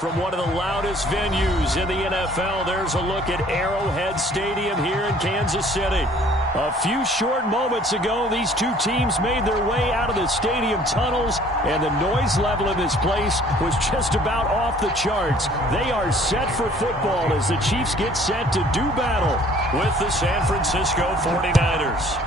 from one of the loudest venues in the NFL. There's a look at Arrowhead Stadium here in Kansas City. A few short moments ago, these two teams made their way out of the stadium tunnels, and the noise level in this place was just about off the charts. They are set for football as the Chiefs get set to do battle with the San Francisco 49ers.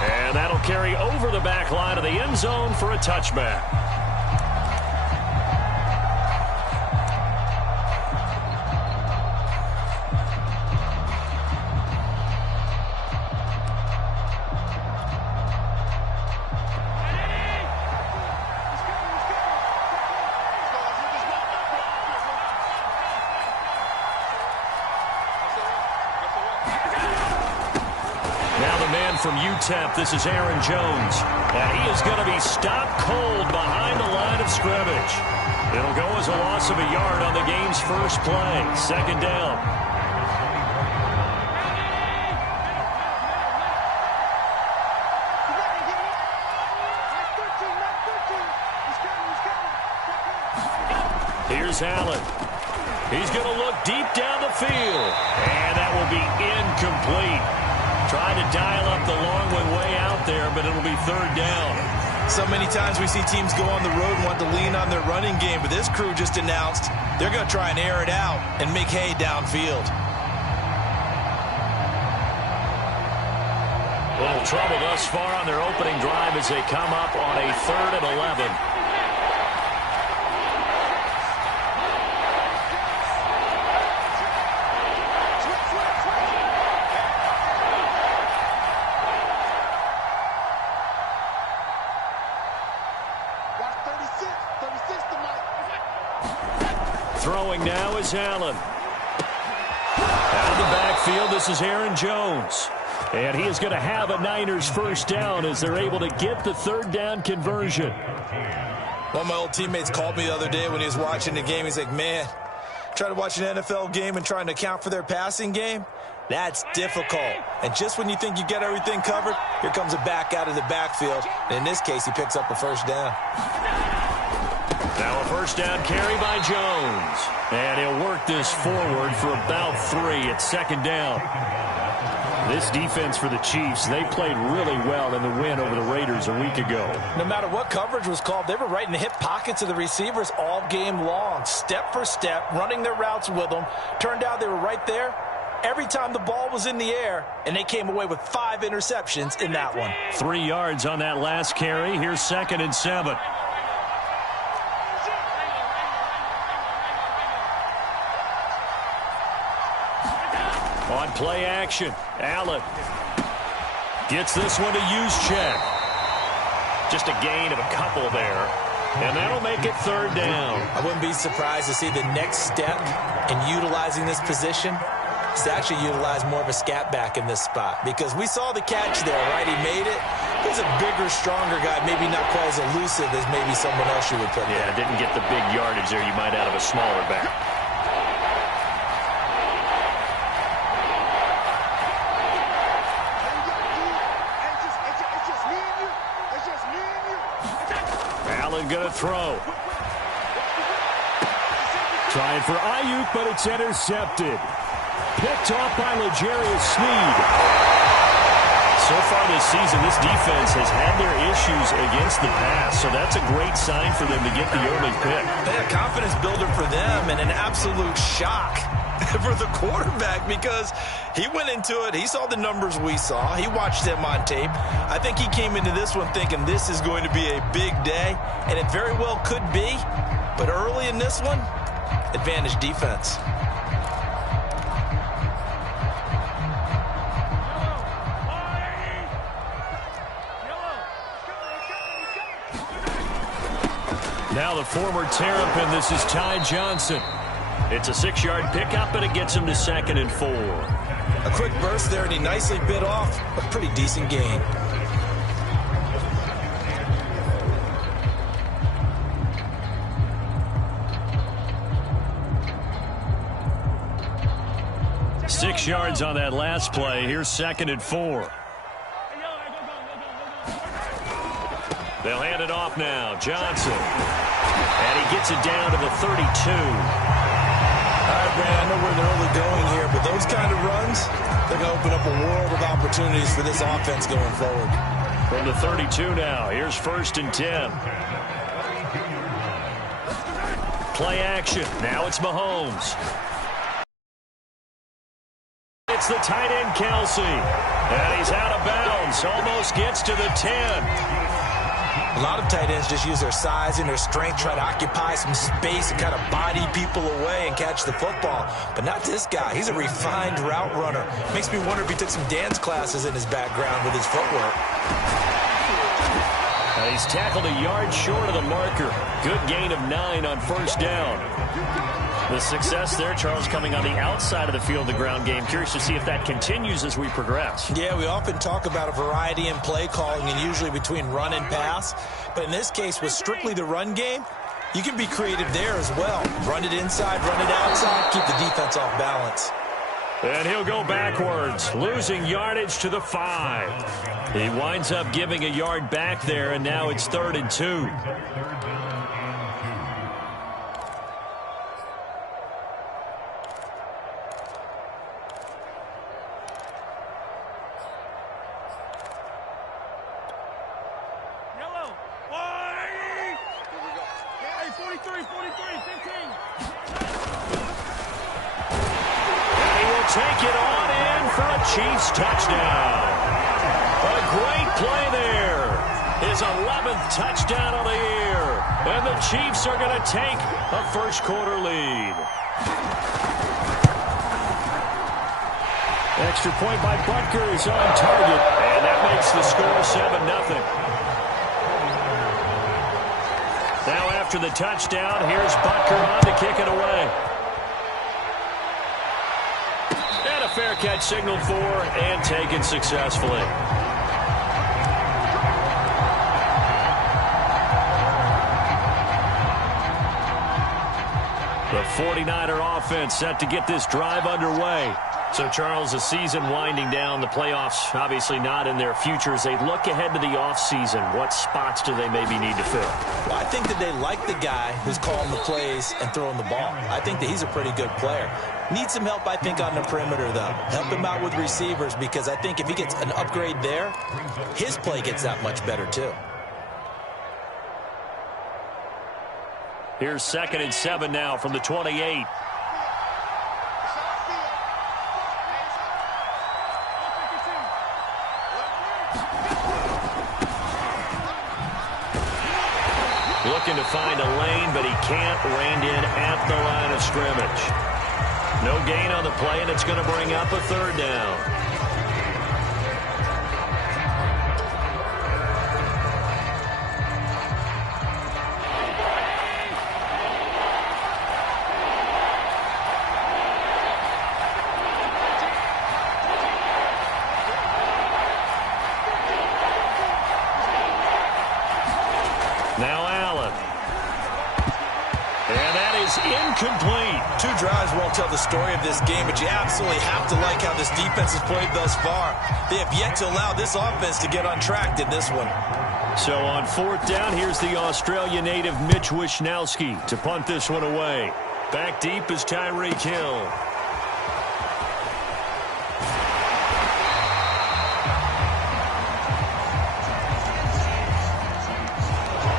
And that'll carry over the back line of the end zone for a touchback. From UTEP, this is Aaron Jones, and he is going to be stopped cold behind the line of scrimmage. It'll go as a loss of a yard on the game's first play. Second down. Here's Allen. He's going to look deep down the field, and that will be incomplete. Trying to dial up the long one way out there, but it'll be third down. So many times we see teams go on the road and want to lean on their running game, but this crew just announced they're going to try and air it out and make hay downfield. A little trouble thus far on their opening drive as they come up on a 3rd and 11. Throwing now is Allen. Out of the backfield, this is Aaron Jones. And he is going to have a Niners first down as they're able to get the third down conversion. One of my old teammates called me the other day when he was watching the game. He's like, man, trying to watch an NFL game and trying to account for their passing game, that's difficult. And just when you think you get everything covered, here comes a back out of the backfield. And in this case, he picks up a first down. Now a first down carry by Jones. And he'll work this forward for about 3 at second down. This defense for the Chiefs, they played really well in the win over the Raiders a week ago. No matter what coverage was called, they were right in the hip pockets of the receivers all game long. Step for step, running their routes with them. Turned out they were right there every time the ball was in the air, and they came away with 5 interceptions in that one. 3 yards on that last carry. Here's 2nd and 7. On play action, Allen gets this one to Juszczyk. Just a gain of a couple there, and that'll make it third down. I wouldn't be surprised to see the next step in utilizing this position is to actually utilize more of a scat back in this spot, because we saw the catch there, right? He made it. He's a bigger, stronger guy, maybe not quite as elusive as maybe someone else you would put there. Yeah, didn't get the big yardage there you might out of a smaller back. Going to throw. Trying for Ayuk, but it's intercepted. Picked off by L'Jarius Sneed. So far this season, this defense has had their issues against the pass, so that's a great sign for them to get the early pick. A confidence builder for them and an absolute shock for the quarterback, because he went into it, he saw the numbers we saw, he watched them on tape. I think he came into this one thinking this is going to be a big day, and it very well could be, but early in this one, advantage defense. Now the former Terrapin, this is Ty Johnson. It's a 6-yard pickup, and it gets him to 2nd and 4. A quick burst there, and he nicely bit off a pretty decent gain. Six yards on that last play. Here's 2nd and 4. They'll hand it off now. Johnson. And he gets it down to the 32. All right, Brad, I know where they're only going here, but those kind of runs, they're going to open up a world of opportunities for this offense going forward. From the 32 now, here's 1st and 10. Play action. Now it's Mahomes. It's the tight end, Kelsey. And he's out of bounds. Almost gets to the 10. A lot of tight ends just use their size and their strength, try to occupy some space and kind of body people away and catch the football. But not this guy. He's a refined route runner. Makes me wonder if he took some dance classes in his background with his footwork. And he's tackled a yard short of the marker. Good gain of 9 on 1st down. The success there, Charles, coming on the outside of the field, the ground game. Curious to see if that continues as we progress. Yeah, we often talk about a variety in play calling and usually between run and pass. But in this case, with strictly the run game, you can be creative there as well. Run it inside, run it outside, keep the defense off balance. And he'll go backwards, losing yardage to the 5. He winds up giving a yard back there, and now it's 3rd and 2. Take it on in for a Chiefs touchdown. A great play there. His 11th touchdown of the year. And the Chiefs are going to take a first-quarter lead. Extra point by Butker is on target. And that makes the score 7-0. Now after the touchdown, here's Butker on to kick it away. Fair catch signaled for and taken successfully. The 49er offense set to get this drive underway. So, Charles, the season winding down, the playoffs obviously not in their future. As they look ahead to the offseason, what spots do they maybe need to fill? Well, I think that they like the guy who's calling the plays and throwing the ball. I think that he's a pretty good player. Needs some help, I think, on the perimeter, though. Help him out with receivers, because I think if he gets an upgrade there, his play gets that much better, too. Here's 2nd and 7 now from the 28. Looking to find a lane, but he can't. Reined in at the line of scrimmage. No gain on the play, and it's going to bring up a 3rd down. Now Allen. And that is incomplete. 2 drives won't tell the story of this game, but you absolutely have to like how this defense has played thus far. They have yet to allow this offense to get on track in this one. So on 4th down, here's the Australia native Mitch Wishnowski to punt this one away. Back deep is Tyreek Hill.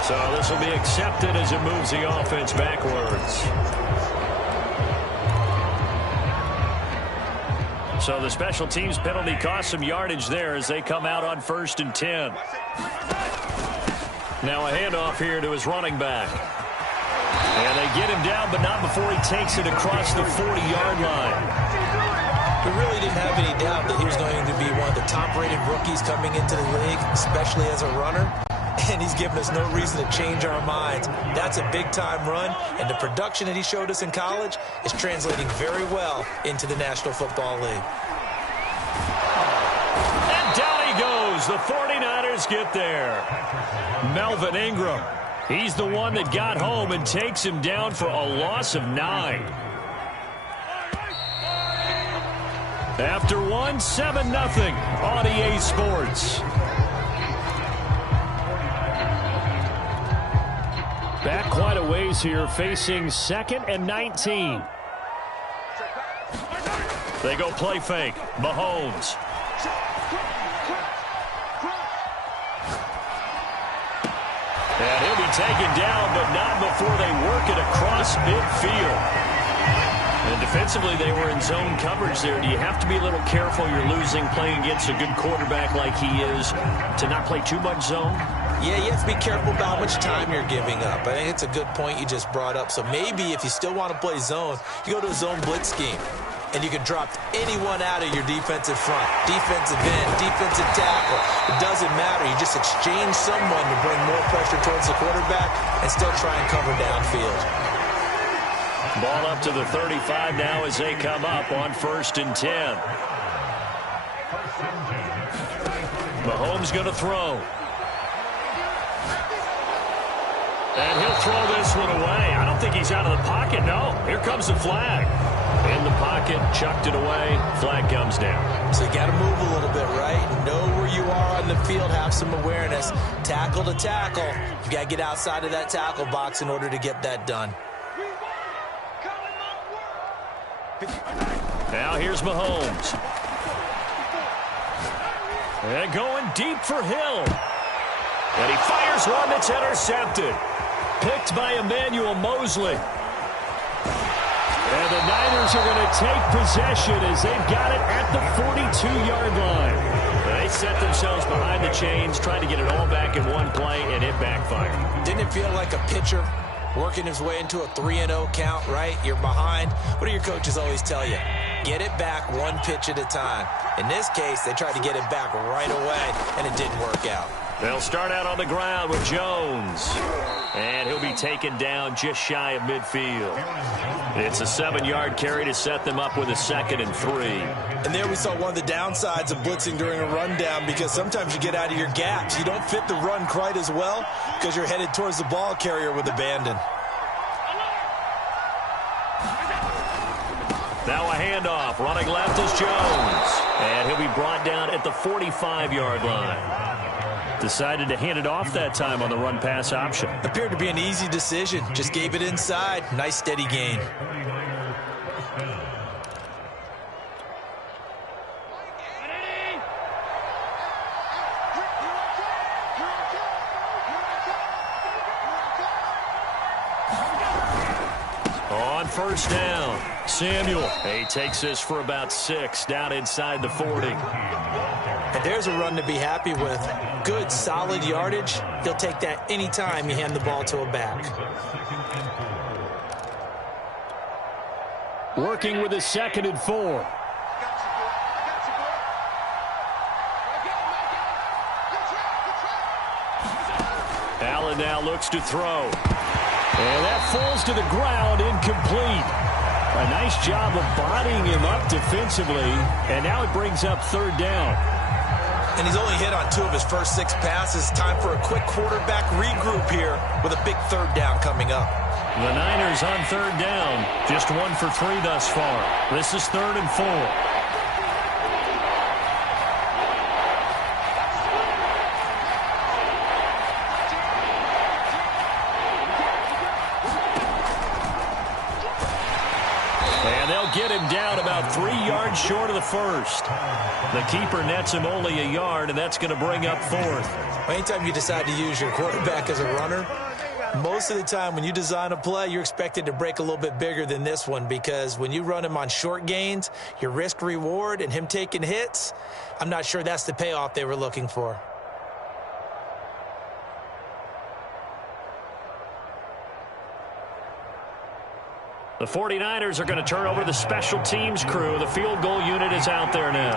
So this will be accepted as it moves the offense backwards. So the special teams penalty cost some yardage there as they come out on 1st and 10. Now a handoff here to his running back. And they get him down, but not before he takes it across the 40-yard line. We really didn't have any doubt that he was going to be one of the top-rated rookies coming into the league, especially as a runner. And he's given us no reason to change our minds. That's a big-time run, and the production that he showed us in college is translating very well into the National Football League. And down he goes. The 49ers get there. Melvin Ingram. He's the one that got home and takes him down for a loss of 9. After one, 7-0 on EA Sports. Back quite a ways here, facing 2nd and 19. They go play fake. Mahomes. And he'll be taken down, but not before they work it across midfield. And defensively, they were in zone coverage there. Do you have to be a little careful? You're losing, playing against a good quarterback like he is, to not play too much zone? Yeah, you have to be careful about how much time you're giving up. I think it's a good point you just brought up. So maybe if you still want to play zone, you go to a zone blitz scheme. And you can drop anyone out of your defensive front. Defensive end, defensive tackle. It doesn't matter. You just exchange someone to bring more pressure towards the quarterback and still try and cover downfield. Ball up to the 35 now as they come up on 1st and 10. Mahomes going to throw. And he'll throw this one away. I don't think he's out of the pocket. No, here comes the flag. In the pocket, chucked it away. Flag comes down. So you got to move a little bit, right? Know where you are on the field. Have some awareness. Tackle to tackle. You got to get outside of that tackle box in order to get that done. Now here's Mahomes. And going deep for Hill. And he fires one that's intercepted. Picked by Emmanuel Mosley. And the Niners are going to take possession as they've got it at the 42-yard line. They set themselves behind the chains, trying to get it all back in one play, and it backfired. Didn't it feel like a pitcher working his way into a 3-0 count, right? You're behind. What do your coaches always tell you? Get it back one pitch at a time. In this case, they tried to get it back right away, and it didn't work out. They'll start out on the ground with Jones. And he'll be taken down just shy of midfield. It's a 7-yard carry to set them up with a 2nd and 3. And there we saw one of the downsides of blitzing during a rundown, because sometimes you get out of your gaps. You don't fit the run quite as well because you're headed towards the ball carrier with abandon. Now a handoff. Running left is Jones. And he'll be brought down at the 45-yard line. Decided to hand it off that time on the run-pass option. Appeared to be an easy decision. Just gave it inside. Nice steady gain. On 1st down, Samuel. He takes this for about 6 down inside the 40. And there's a run to be happy with. Good, solid yardage. He'll take that anytime you hand the ball to a back. Working with a 2nd and 4. Allen now looks to throw. And that falls to the ground, incomplete. A nice job of bodying him up defensively. And now it brings up 3rd down. And he's only hit on 2 of his first 6 passes. Time for a quick quarterback regroup here with a big 3rd down coming up. The Niners on 3rd down. Just 1 for 3 thus far. This is 3rd and 4. And they'll get him down about 3 yards short of the 1st. The keeper nets him only a yard, and that's going to bring up 4th. Anytime you decide to use your quarterback as a runner, most of the time when you design a play, you're expected to break a little bit bigger than this one, because when you run him on short gains, your risk-reward and him taking hits, I'm not sure that's the payoff they were looking for. The 49ers are going to turn over to the special teams crew. The field goal unit is out there now.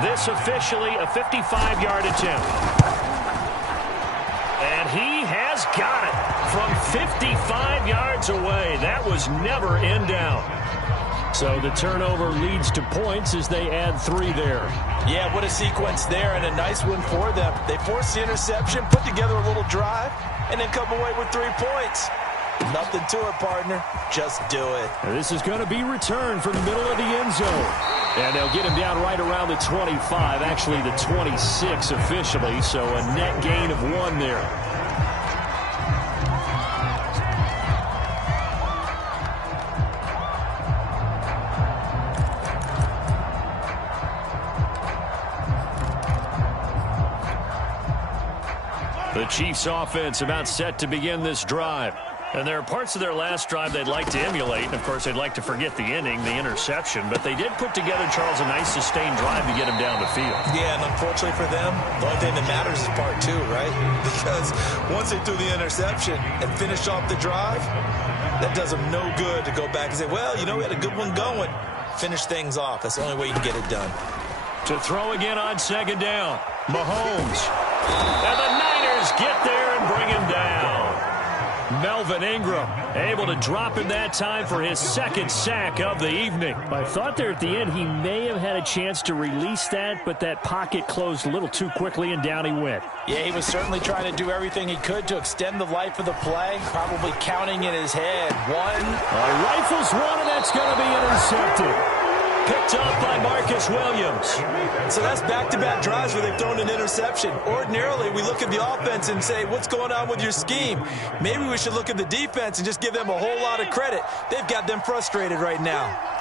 This officially a 55-yard attempt. And he has got it from 55 yards away. That was never in doubt. So the turnover leads to points as they add 3 there. Yeah, what a sequence there, and a nice one for them. They forced the interception, put together a little drive, and then come away with 3 points. Nothing to it, partner. Just do it. And this is going to be returned from the middle of the end zone. And they'll get him down right around the 25, actually the 26 officially, so a net gain of 1 there. The Chiefs offense about set to begin this drive. And there are parts of their last drive they'd like to emulate. And, of course, they'd like to forget the inning, the interception. But they did put together, Charles, a nice sustained drive to get him down the field. Yeah, and unfortunately for them, the only thing that matters is part two, right? Because once they threw the interception and finished off the drive, that does them no good to go back and say, well, you know, we had a good one going. Finish things off. That's the only way you can get it done. To throw again on second down, Mahomes. And the Niners get there and bring him down. Melvin Ingram able to drop him that time for his second sack of the evening. I thought there at the end he may have had a chance to release that, but that pocket closed a little too quickly, and down he went. Yeah, he was certainly trying to do everything he could to extend the life of the play, probably counting in his head. One. Rifles one, and that's going to be intercepted. Picked up by Marcus Williams. So that's back-to-back drives where they've thrown an interception. Ordinarily, we look at the offense and say, what's going on with your scheme? Maybe we should look at the defense and just give them a whole lot of credit. They've got them frustrated right now.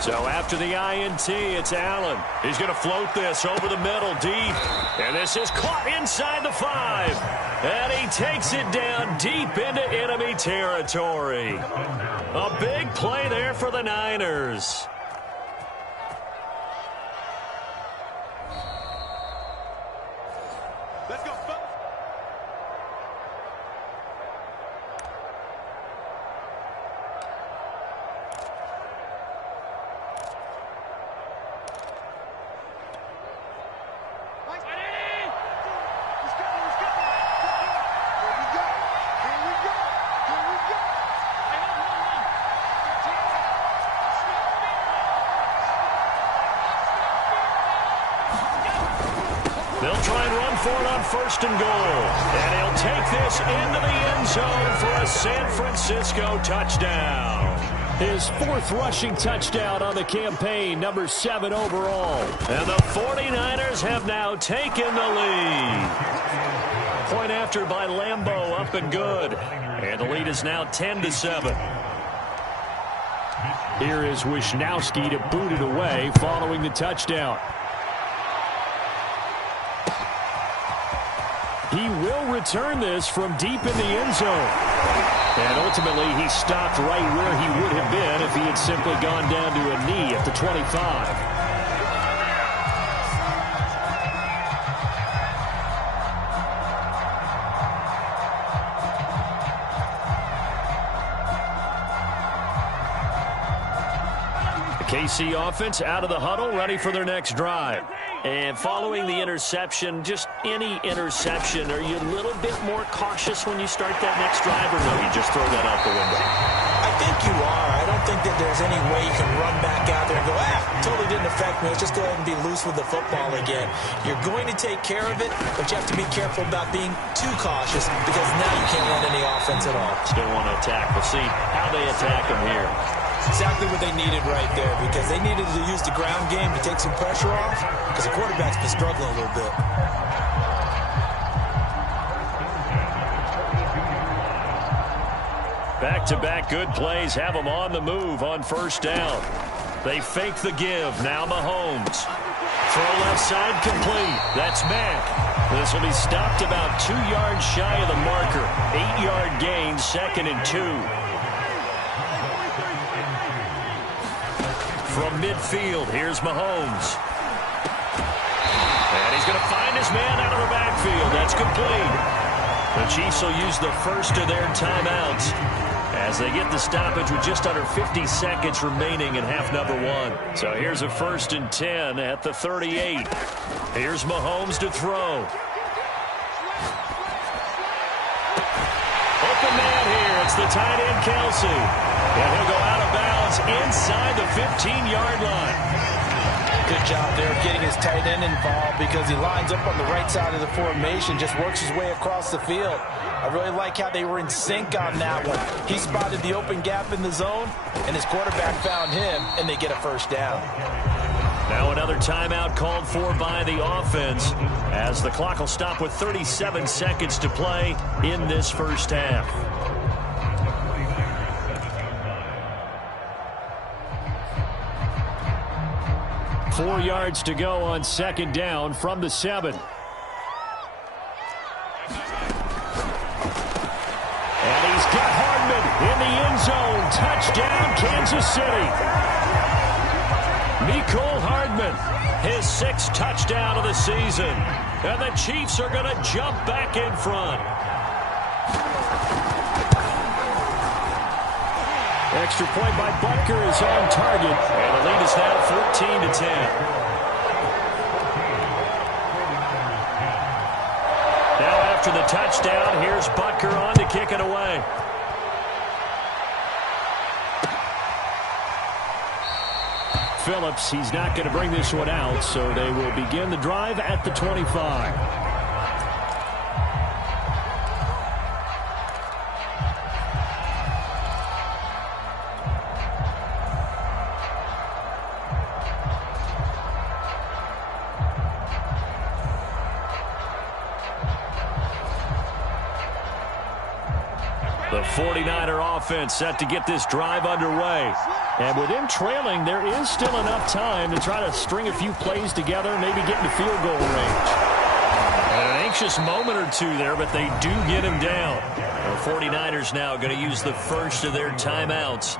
So after the INT, it's Allen. He's going to float this over the middle deep. And this is caught inside the 5. And he takes it down deep into enemy territory. A big play there for the Niners. Let's go, fellas. They'll try and run for it on 1st and goal. And he'll take this into the end zone for a San Francisco touchdown. His 4th rushing touchdown on the campaign, number 7 overall. And the 49ers have now taken the lead. Point after by Lambeau, up and good. And the lead is now 10-7. Here is Wisnowski to boot it away following the touchdown. He will return this from deep in the end zone. And ultimately, he stopped right where he would have been if he had simply gone down to a knee at the 25. KC offense out of the huddle, ready for their next drive. And following the interception, just any interception, are you a little bit more cautious when you start that next drive, or no, you just throw that out the window? I think you are. I don't think that there's any way you can run back out there and go, totally didn't affect me. Let's just go ahead and be loose with the football again. You're going to take care of it, but you have to be careful about being too cautious because now you can't run any offense at all. Still want to attack. We'll see how they attack them here. Exactly what they needed right there because they needed to use the ground game to take some pressure off because the quarterback's been struggling a little bit. Back-to-back good plays have them on the move on 1st down. They fake the give. Now Mahomes. Throw left side complete. That's Mack. This will be stopped about 2 yards shy of the marker. 8-yard gain, 2nd and 2. From midfield, here's Mahomes. And he's going to find his man out of the backfield. That's complete. The Chiefs will use the first of their timeouts as they get the stoppage with just under 50 seconds remaining in half number 1. So here's a 1st and 10 at the 38. Here's Mahomes to throw. Open man here. It's the tight end, Kelsey. And he'll go out of bounds inside the 15-yard line. Good job there of getting his tight end involved because he lines up on the right side of the formation, just works his way across the field. I really like how they were in sync on that one. He spotted the open gap in the zone, and his quarterback found him, and they get a 1st down. Now another timeout called for by the offense as the clock will stop with 37 seconds to play in this 1st half. 4 yards to go on 2nd down from the 7. And he's got Hardman in the end zone. Touchdown, Kansas City. Mecole Hardman, his 6th touchdown of the season. And the Chiefs are going to jump back in front. Extra point by Butker is on target. And the lead is now 14-10. Now after the touchdown, here's Butker on to kick it away. Phillips, he's not going to bring this one out, so they will begin the drive at the 25. The 49er offense set to get this drive underway. And with him trailing, there is still enough time to try to string a few plays together, maybe get into field goal range. And an anxious moment or two there, but they do get him down. The 49ers now going to use the first of their timeouts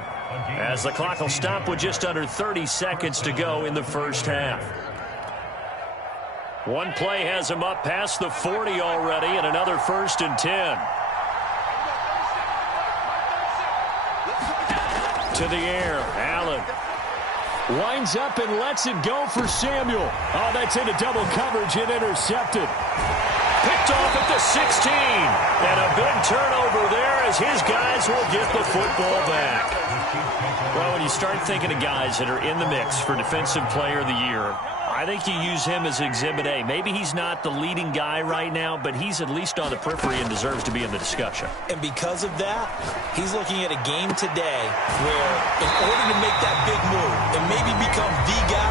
as the clock will stop with just under 30 seconds to go in the first half. One play has him up past the 40 already, and another 1st and 10. To the air, Allen winds up and lets it go for Samuel. Oh, that's into double coverage and intercepted. Picked off at the 16. And a big turnover there as his guys will get the football back. Well, when you start thinking of guys that are in the mix for Defensive Player of the Year, I think you use him as Exhibit A. Maybe he's not the leading guy right now, but he's at least on the periphery and deserves to be in the discussion. And because of that, he's looking at a game today where in order to make that big move and maybe become the guy,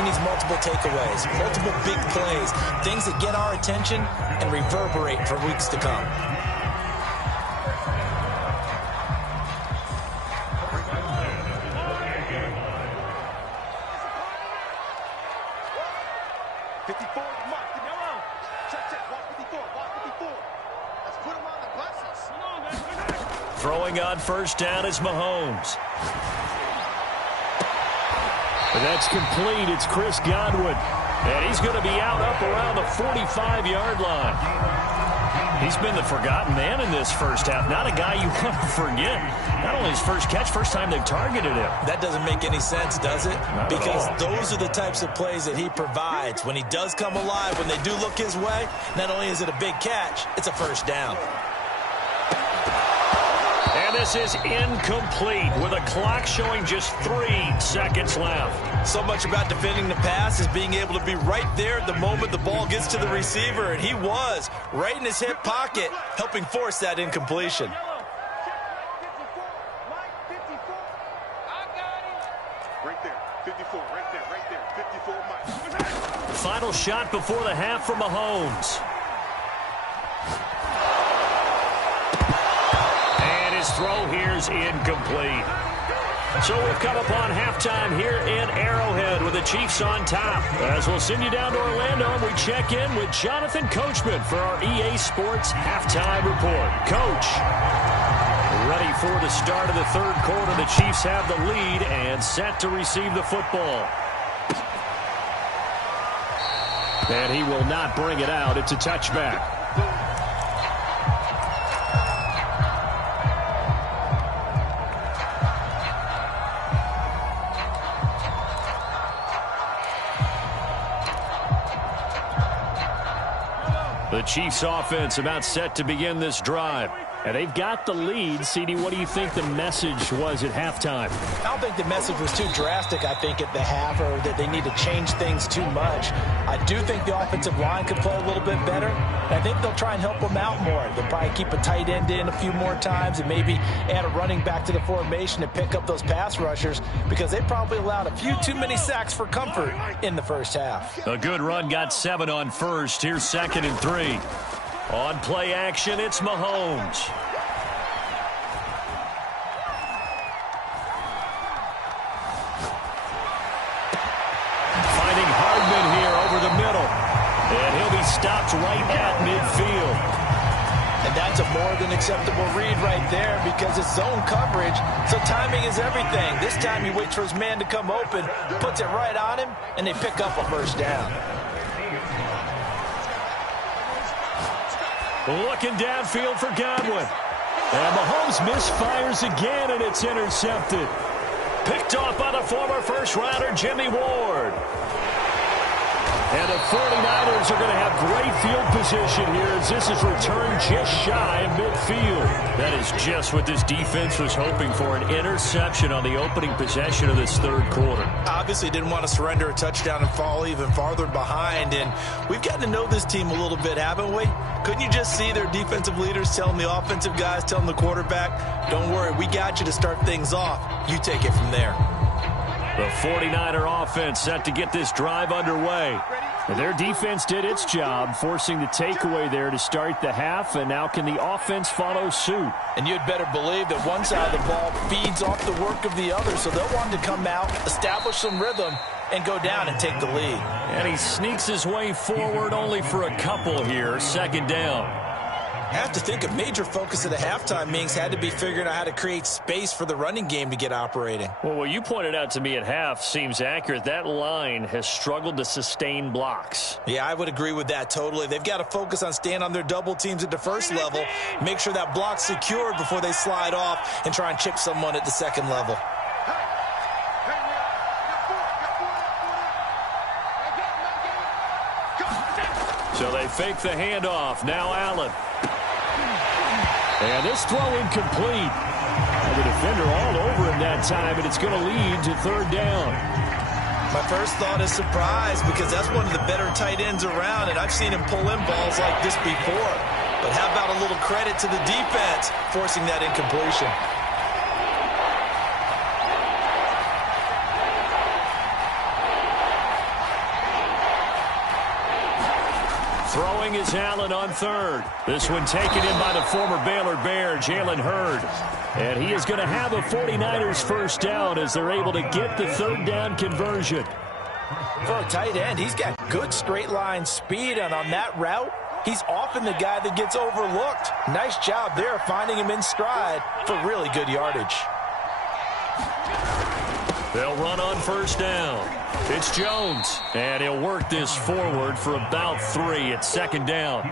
he needs multiple takeaways, multiple big plays, things that get our attention and reverberate for weeks to come. Throwing on 1st down is Mahomes. But that's complete. It's Chris Godwin. And he's going to be out up around the 45-yard line. He's been the forgotten man in this first half. Not a guy you want to forget. Not only his first catch, first time they've targeted him. That doesn't make any sense, does it? Because those are the types of plays that he provides. When he does come alive, when they do look his way, not only is it a big catch, it's a 1st down. And this is incomplete with a clock showing just 3 seconds left. So much about defending the pass is being able to be right there at the moment the ball gets to the receiver, and he was right in his hip pocket, helping force that incompletion. Right there, 54, right there, 54, Mike. Final shot before the half for Mahomes. His throw here's incomplete. So we've come upon halftime here in Arrowhead with the Chiefs on top. As we'll send you down to Orlando, and we check in with Jonathan Coachman for our EA Sports Halftime Report. Coach, ready for the start of the 3rd quarter. The Chiefs have the lead and set to receive the football. And he will not bring it out. It's a touchback. The Chiefs offense about set to begin this drive. And they've got the lead. CD, what do you think the message was at halftime? I don't think the message was too drastic, I think, at the half, or that they need to change things too much. I do think the offensive line could play a little bit better. And I think they'll try and help them out more. They'll probably keep a tight end in a few more times and maybe add a running back to the formation and pick up those pass rushers, because they probably allowed a few too many sacks for comfort in the first half. A good run got 7 on first. Here's 2nd and 3. On play action, it's Mahomes. he's stopped right at midfield. And that's a more than acceptable read right there because it's zone coverage, so timing is everything. This time he waits for his man to come open, puts it right on him, and they pick up a first down. Looking downfield for Godwin. And Mahomes misfires again, and it's intercepted. Picked off by the former first-rounder Jimmy Ward. And the 49ers are going to have great field position here as this is returned just shy of midfield. That is just what this defense was hoping for, an interception on the opening possession of this third quarter. Obviously didn't want to surrender a touchdown and fall even farther behind. And we've gotten to know this team a little bit, haven't we? Couldn't you just see their defensive leaders telling the offensive guys, telling the quarterback, don't worry, we got you to start things off. You take it from there. The 49er offense set to get this drive underway. And their defense did its job, forcing the takeaway there to start the half, and now can the offense follow suit? And you'd better believe that one side of the ball feeds off the work of the other, so they'll want to come out, establish some rhythm, and go down and take the lead. And he sneaks his way forward only for a couple here, second down. I have to think a major focus of the halftime meetings had to be figuring out how to create space for the running game to get operating. Well, what you pointed out to me at half seems accurate. That line has struggled to sustain blocks. Yeah, I would agree with that totally. They've got to focus on staying on their double teams at the first level, make sure that block's secured before they slide off and try and chip someone at the second level. So they fake the handoff. Now Allen. And this throw incomplete. And the defender all over him that time, and it's going to lead to third down. My first thought is surprise because that's one of the better tight ends around, and I've seen him pull in balls like this before. But how about a little credit to the defense forcing that incompletion? Throwing is Allen on third. This one taken in by the former Baylor Bear, Jalen Hurd. And he is going to have a 49ers first down as they're able to get the third down conversion. For a tight end, he's got good straight line speed, and on that route, he's often the guy that gets overlooked. Nice job there finding him in stride for really good yardage. They'll run on first down. It's Jones, and he'll work this forward for about 3 at second down.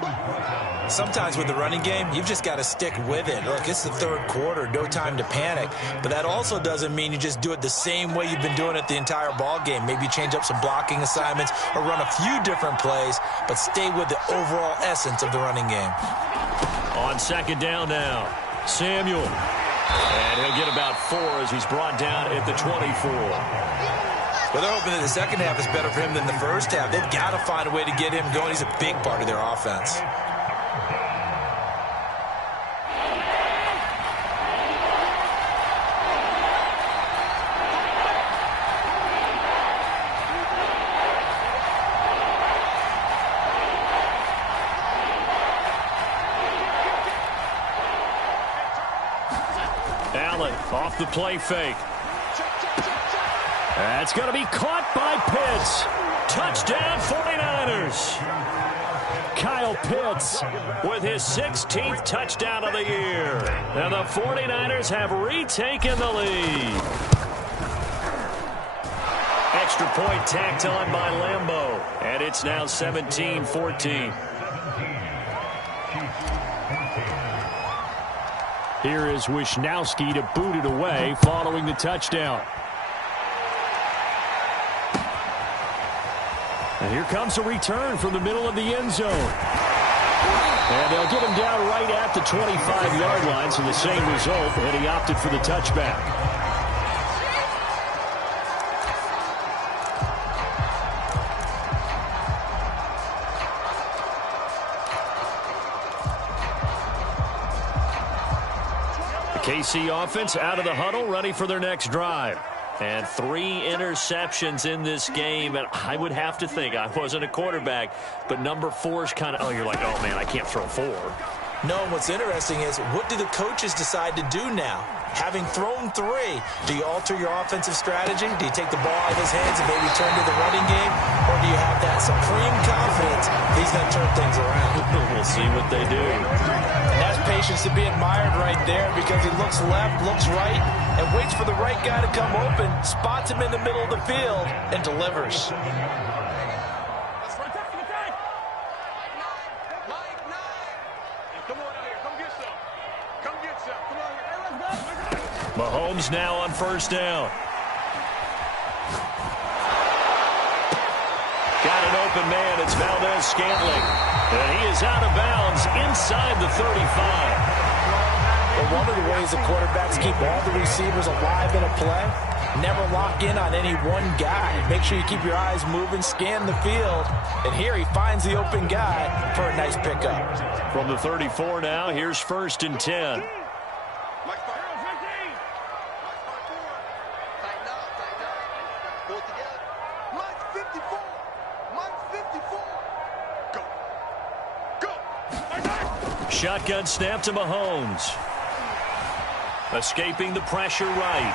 Sometimes with the running game, you've just got to stick with it. Look, it's the third quarter, no time to panic. But that also doesn't mean you just do it the same way you've been doing it the entire ball game. Maybe change up some blocking assignments or run a few different plays, but stay with the overall essence of the running game. On second down now, Samuel. And he'll get about 4 as he's brought down at the 24. Well, they're hoping that the second half is better for him than the first half. They've got to find a way to get him going. He's a big part of their offense. Allen off the play fake. That's going to be caught by Pitts. Touchdown 49ers. Kyle Pitts with his 16th touchdown of the year. And the 49ers have retaken the lead. Extra point tacked on by Lambeau. And it's now 17-14. Here is Wisnowski to boot it away following the touchdown. And here comes a return from the middle of the end zone. And they'll get him down right at the 25-yard line, so the same result, and he opted for the touchback. KC offense out of the huddle, ready for their next drive. And 3 interceptions in this game, and I would have to think, I wasn't a quarterback, but number 4 is kind of, you're like, oh, man, I can't throw 4. No, what's interesting is, what do the coaches decide to do now? Having thrown 3, do you alter your offensive strategy? Do you take the ball out of his hands and maybe turn to the running game? Or do you have that supreme confidence he's going to turn things around. We'll see what they do. And that's patience to be admired right there because he looks left, looks right, and waits for the right guy to come open, spots him in the middle of the field, and delivers. Mahomes now on first down. Got an open man. It's Valdez-Scantling. And he is out of bounds inside the 35. Well, one of the ways the quarterbacks keep all the receivers alive in a play, never lock in on any one guy. Make sure you keep your eyes moving, scan the field. And here he finds the open guy for a nice pickup. From the 34 now, here's first and 10. Shotgun snap to Mahomes. Escaping the pressure right.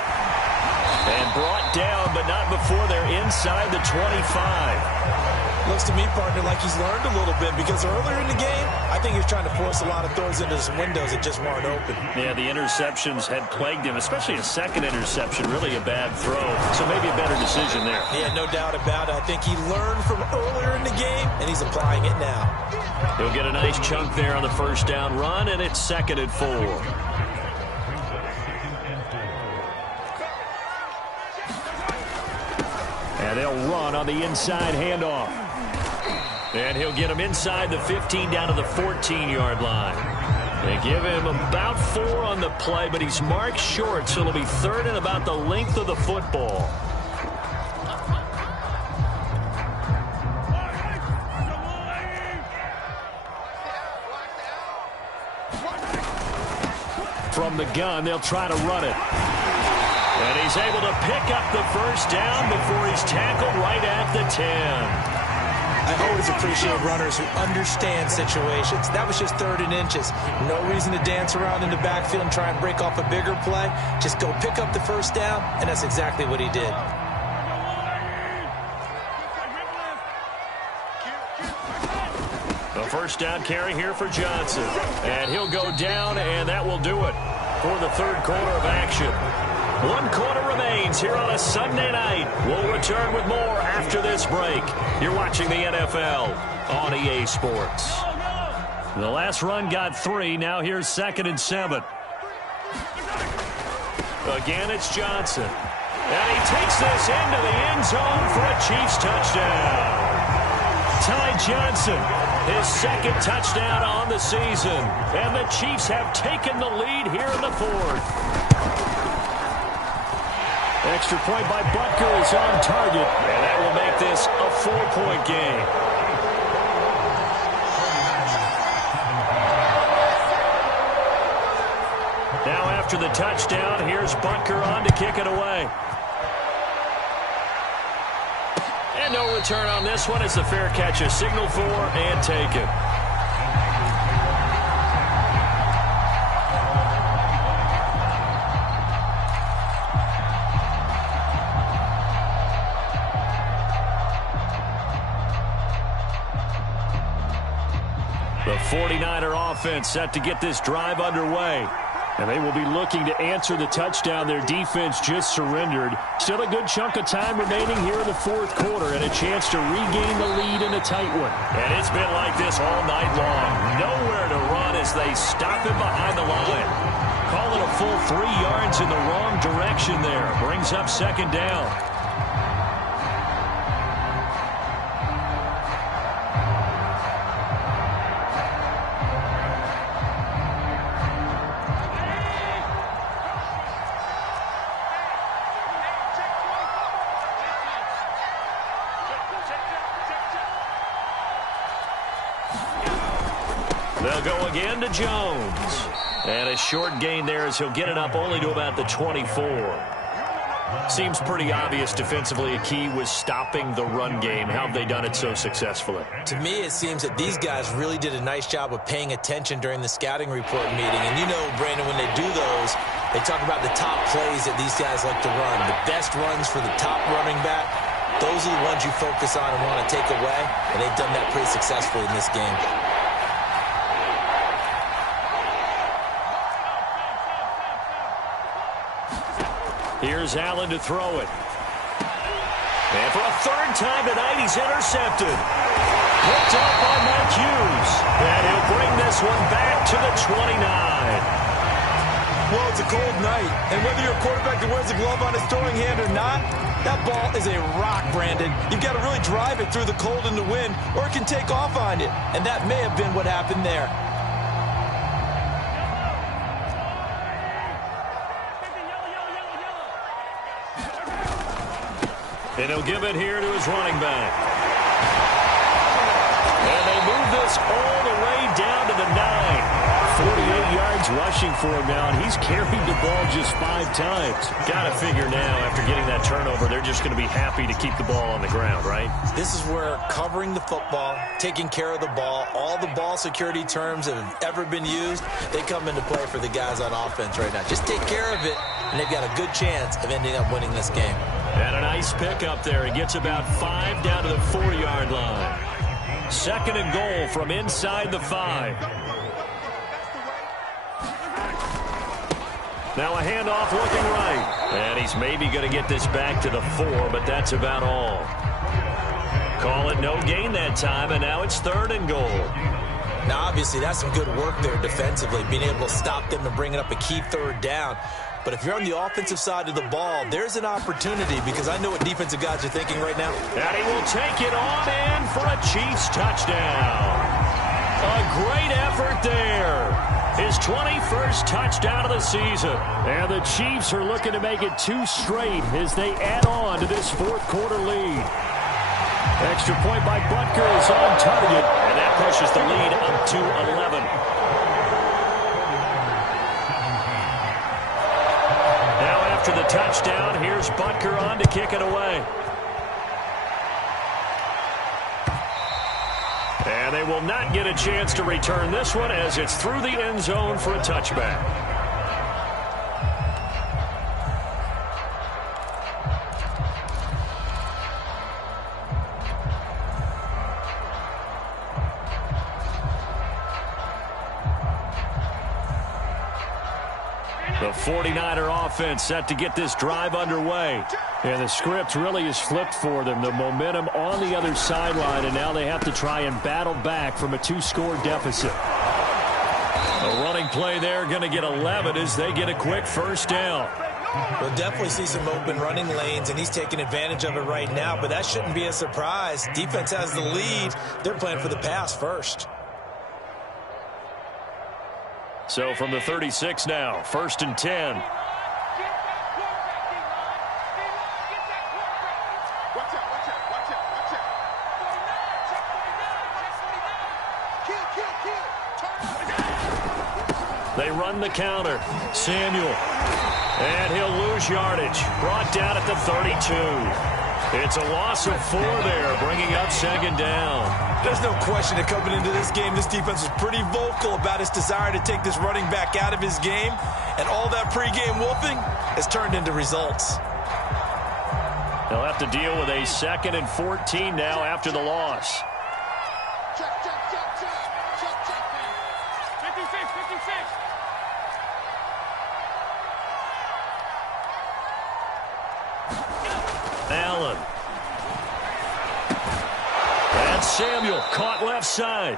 And brought down, but not before they're inside the 25. Looks to me, partner, like he's learned a little bit because earlier in the game, I think he was trying to force a lot of throws into some windows that just weren't open. Yeah, the interceptions had plagued him, especially a second interception, really a bad throw. So maybe a better decision there. Yeah, no doubt about it. I think he learned from earlier in the game, and he's applying it now. He'll get a nice chunk there on the first down run, and it's 2nd and 4. And they'll run on the inside handoff. And he'll get him inside the 15 down to the 14-yard line. They give him about 4 on the play, but he's marked short, so it'll be 3rd and about the length of the football. From the gun, they'll try to run it. And he's able to pick up the first down before he's tackled right at the 10. I always appreciate runners who understand situations. That was just 3rd and inches. No reason to dance around in the backfield and try and break off a bigger play. Just go pick up the first down, and that's exactly what he did. The first down carry here for Johnson. And he'll go down, and that will do it for the 3rd quarter of action. 1 quarter remains here on a Sunday night. We'll return with more after this break. You're watching the NFL on EA Sports. The last run got 3. Now here's 2nd and 7. Again, it's Johnson. And he takes this into the end zone for a Chiefs touchdown. Ty Johnson, his 2nd touchdown on the season. And the Chiefs have taken the lead here in the 4th. Extra point by Butker is on target, and that will make this a 4-point game. Now after the touchdown, here's Butker on to kick it away. And no return on this one. It's a fair catch, a signal for, and taken. The 49er offense set to get this drive underway. And they will be looking to answer the touchdown their defense just surrendered. Still a good chunk of time remaining here in the 4th quarter and a chance to regain the lead in a tight one. And it's been like this all night long. Nowhere to run as they stop him behind the line. Call it a full 3 yards in the wrong direction there. Brings up 2nd down. They'll go again to Jones. And a short gain there as he'll get it up only to about the 24. Seems pretty obvious defensively a key was stopping the run game. How have they done it so successfully? To me, it seems that these guys really did a nice job of paying attention during the scouting report meeting. And you know, Brandon, when they do those, they talk about the top plays that these guys like to run. The best runs for the top running back. those are the ones you focus on and want to take away, and they've done that pretty successfully in this game. Here's Allen to throw it. And for a third time tonight, he's intercepted. Picked up by Mike Hughes. And he'll bring this one back to the 29. Well, it's a cold night, and whether you're a quarterback that wears a glove on his throwing hand or not, that ball is a rock, Brandon. You've got to really drive it through the cold and the wind, or it can take off on you. And that may have been what happened there. And he'll give it here to his running back. And they move this all the way down to the 9. 48 yards rushing for him now, and he's carried the ball just 5 times. Got to figure now, after getting that turnover, they're just going to be happy to keep the ball on the ground, right? This is where covering the football, taking care of the ball, all the ball security terms that have ever been used, they come into play for the guys on offense right now. Just take care of it, and they've got a good chance of ending up winning this game. And a nice pick up there. He gets about 5 down to the 4-yard line. 2nd and goal from inside the 5. Now a handoff looking right. And he's maybe going to get this back to the 4, but that's about all. Call it no gain that time, and now it's 3rd and goal. Now, obviously, that's some good work there defensively, being able to stop them and bringing up a key 3rd down. But if you're on the offensive side of the ball, there's an opportunity, because I know what defensive guys are thinking right now. And he will take it on in for a Chiefs touchdown. A great effort there. His 21st touchdown of the season. And the Chiefs are looking to make it 2 straight as they add on to this 4th quarter lead. Extra point by Butker is on target, and that pushes the lead up to 11. Now after the touchdown, here's Butker on to kick it away. And they will not get a chance to return this one as it's through the end zone for a touchback. The 49er offense set to get this drive underway. And the script really is flipped for them. The momentum on the other sideline, and now they have to try and battle back from a 2-score deficit. A running play there, going to get 11 as they get a quick first down. We'll definitely see some open running lanes, and he's taking advantage of it right now, but that shouldn't be a surprise. Defense has the lead. They're playing for the pass first. So from the 36 now, 1st and 10. They run the counter. Samuel. And he'll lose yardage. Brought down at the 32. It's a loss of 4 there, bringing up 2nd down. There's no question that coming into this game, this defense was pretty vocal about its desire to take this running back out of his game. And all that pregame whooping has turned into results. They'll have to deal with a 2nd and 14 now after the loss. Allen. And Samuel caught left side.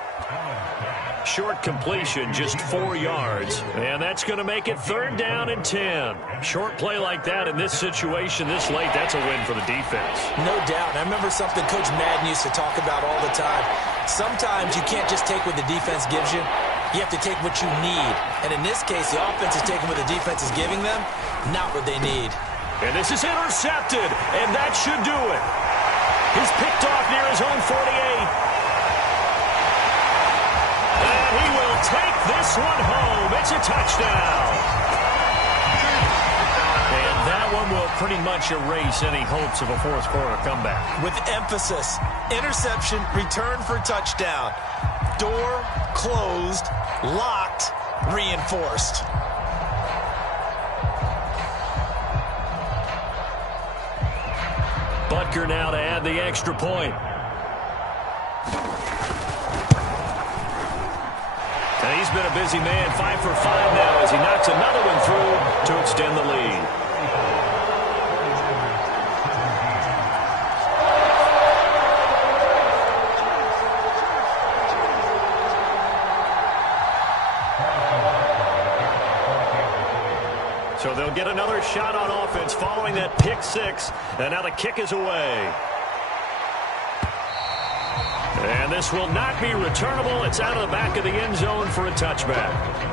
Short completion, just 4 yards. And that's going to make it 3rd down and 10. Short play like that in this situation this late, that's a win for the defense. No doubt. I remember something Coach Madden used to talk about all the time. Sometimes you can't just take what the defense gives you. You have to take what you need. And in this case, the offense is taking what the defense is giving them, not what they need. And this is intercepted, and that should do it. He's picked off near his own 48. And he will take this one home. It's a touchdown. And that one will pretty much erase any hopes of a 4th quarter comeback. With emphasis, interception, return for touchdown. Door closed, locked, reinforced. Butker now to add the extra point. And he's been a busy man, 5 for 5 now as he knocks another one through to extend the lead. So they'll get another shot on offense following that pick six. And now the kick is away. And this will not be returnable. It's out of the back of the end zone for a touchback.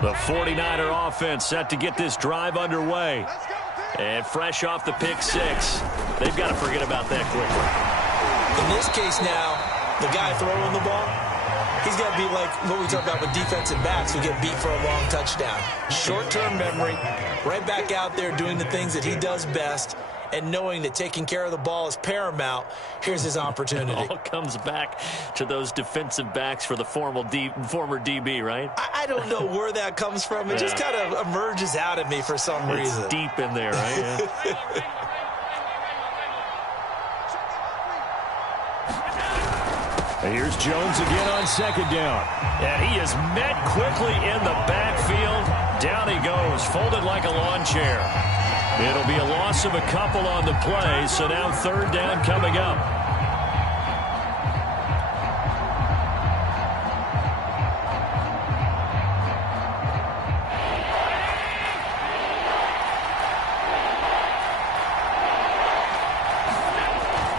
The 49er offense set to get this drive underway. And fresh off the pick six, they've got to forget about that quickly. In this case now, the guy throwing the ball, he's got to be like what we talk about with defensive backs who get beat for a long touchdown. Short-term memory, right back out there doing the things that he does best, and knowing that taking care of the ball is paramount. Here's his opportunity. It all comes back to those defensive backs for the former DB, right? I don't know where that comes from. It just kind of emerges out of me for some reason. It's deep in there, right? Yeah. And here's Jones again on second down. And he is met quickly in the backfield. Down he goes, folded like a lawn chair. It'll be a loss of a couple on the play, so now third down coming up.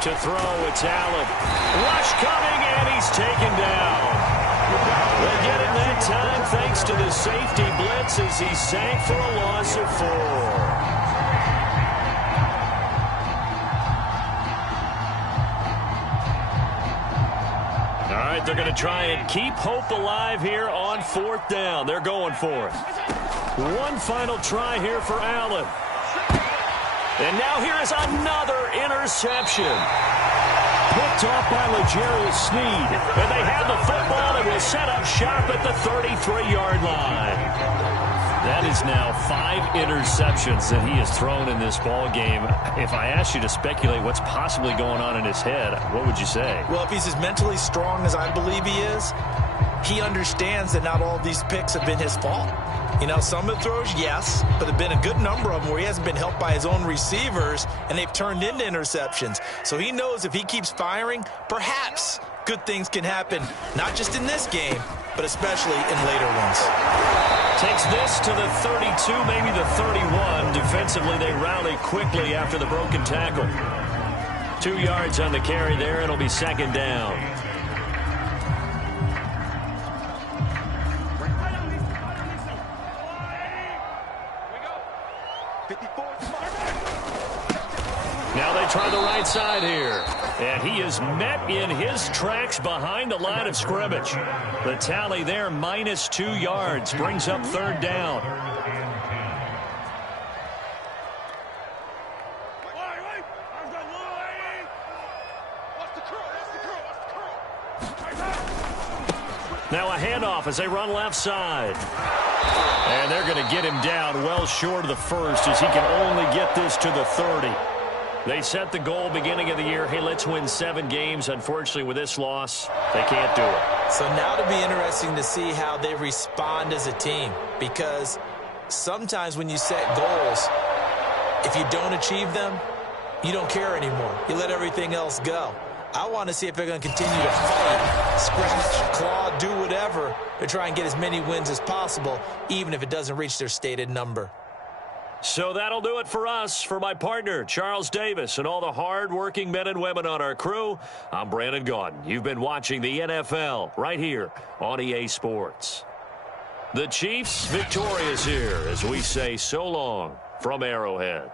To throw, it's Allen. Rush coming, and he's taken down. They get him that time thanks to the safety blitz as he sank for a loss of 4. All right, they're going to try and keep hope alive here on fourth down. They're going for it. One final try here for Allen. And now here is another interception. Picked off by L'Jarius Sneed. And they have the football and will set up shop at the 33-yard line. That is now 5 interceptions that he has thrown in this ball game. If I asked you to speculate what's possibly going on in his head, what would you say? Well, if he's as mentally strong as I believe he is, he understands that not all of these picks have been his fault. You know, some of the throws, yes, but there have been a good number of them where he hasn't been helped by his own receivers, and they've turned into interceptions. So he knows if he keeps firing, perhaps good things can happen, not just in this game, but especially in later ones. Takes this to the 32, maybe the 31. Defensively, they rally quickly after the broken tackle. 2 yards on the carry there. It'll be second down. Now they try the right side here. And he is met in his tracks behind the line of scrimmage. The tally there, minus 2 yards, brings up third down. Now a handoff as they run left side. And they're going to get him down well short of the first as he can only get this to the 30. They set the goal beginning of the year. Hey, let's win 7 games. Unfortunately, with this loss, they can't do it. So now to be interesting to see how they respond as a team. Because sometimes when you set goals, if you don't achieve them, you don't care anymore. You let everything else go. I want to see if they're going to continue to fight, scratch, claw, do whatever to try and get as many wins as possible, even if it doesn't reach their stated number. So that'll do it for us. For my partner, Charles Davis, and all the hard-working men and women on our crew, I'm Brandon Gaudin. You've been watching the NFL right here on EA Sports. The Chiefs victorious here as we say so long from Arrowhead.